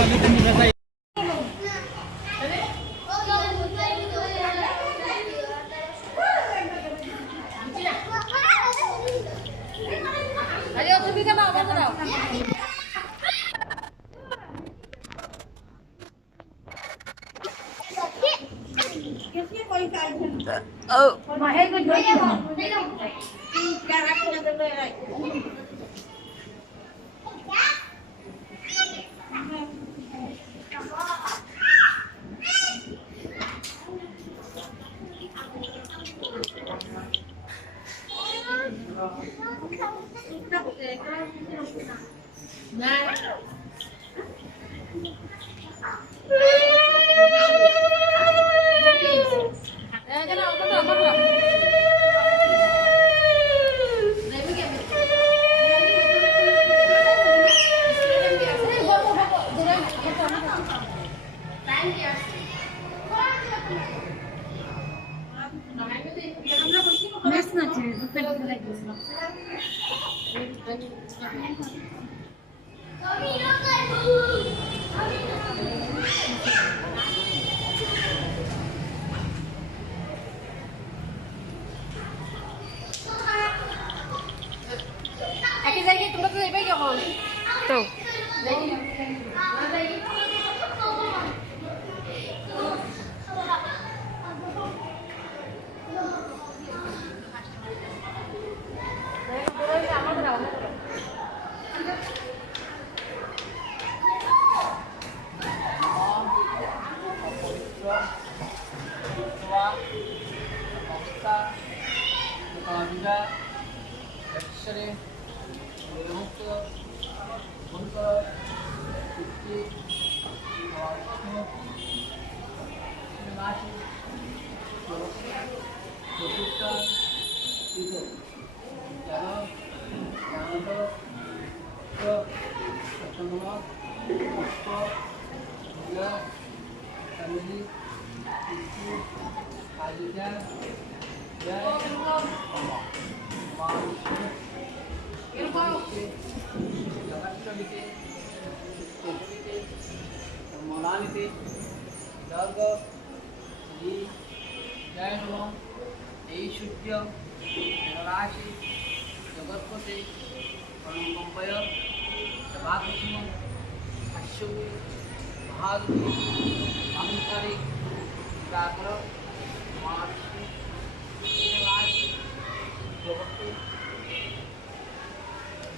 Tuh.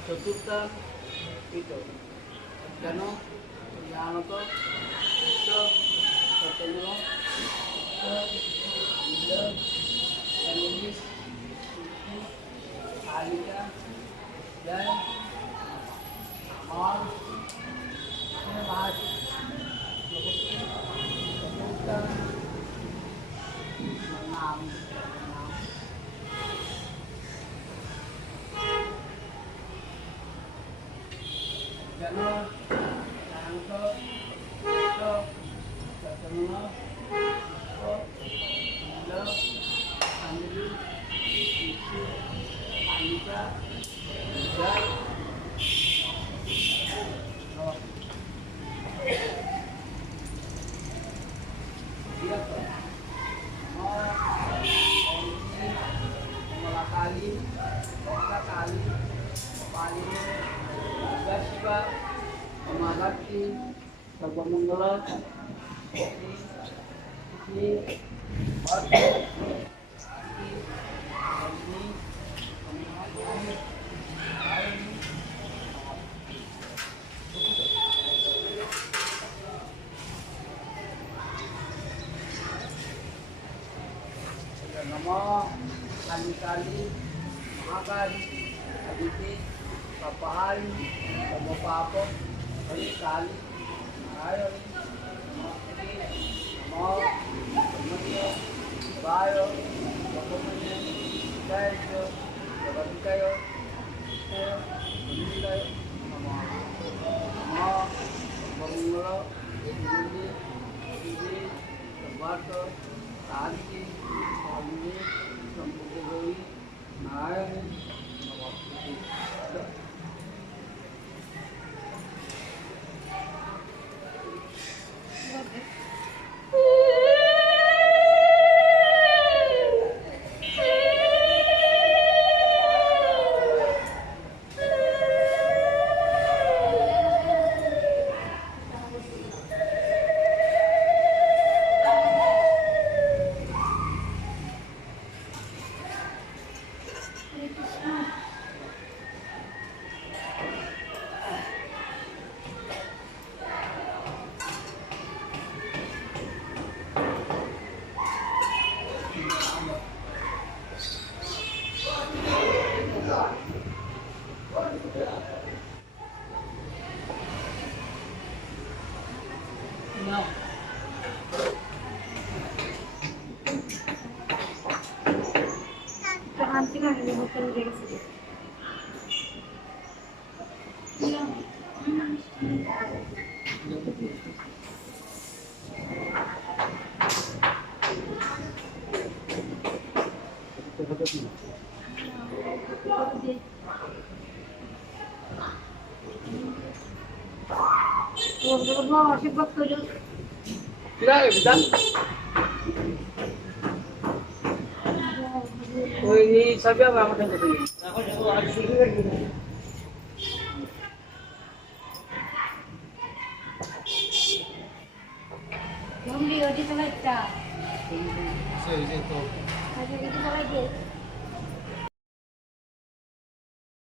चतुर्थ itu Jano Janoto Itu Ketemu Itu Kanulis Suci Alika dan Amal ini bahas Cetutta enam Jano Janto Itu Ketemu Itu Itu Kanulis Suci Alika dan Sarvamangala Namo Kali-kali Makan Aditi Papahari Papapapo Kali-kali Ayo Namo Namo Bayo Papamanya Kayo Kapati kayo Kayo Hindi kayo Namo Namo Pamangalo Hindi Hindi Sabato Santi Alini Samputagoi Narayan Namaste ছিল না যে hotel উঠে গেছে Tidak, bisa. Oh ini sabi apa makan tadi? Aku ada susu kan gitu. Belum di odi sama kita. Saya itu. Ada itu sama dia.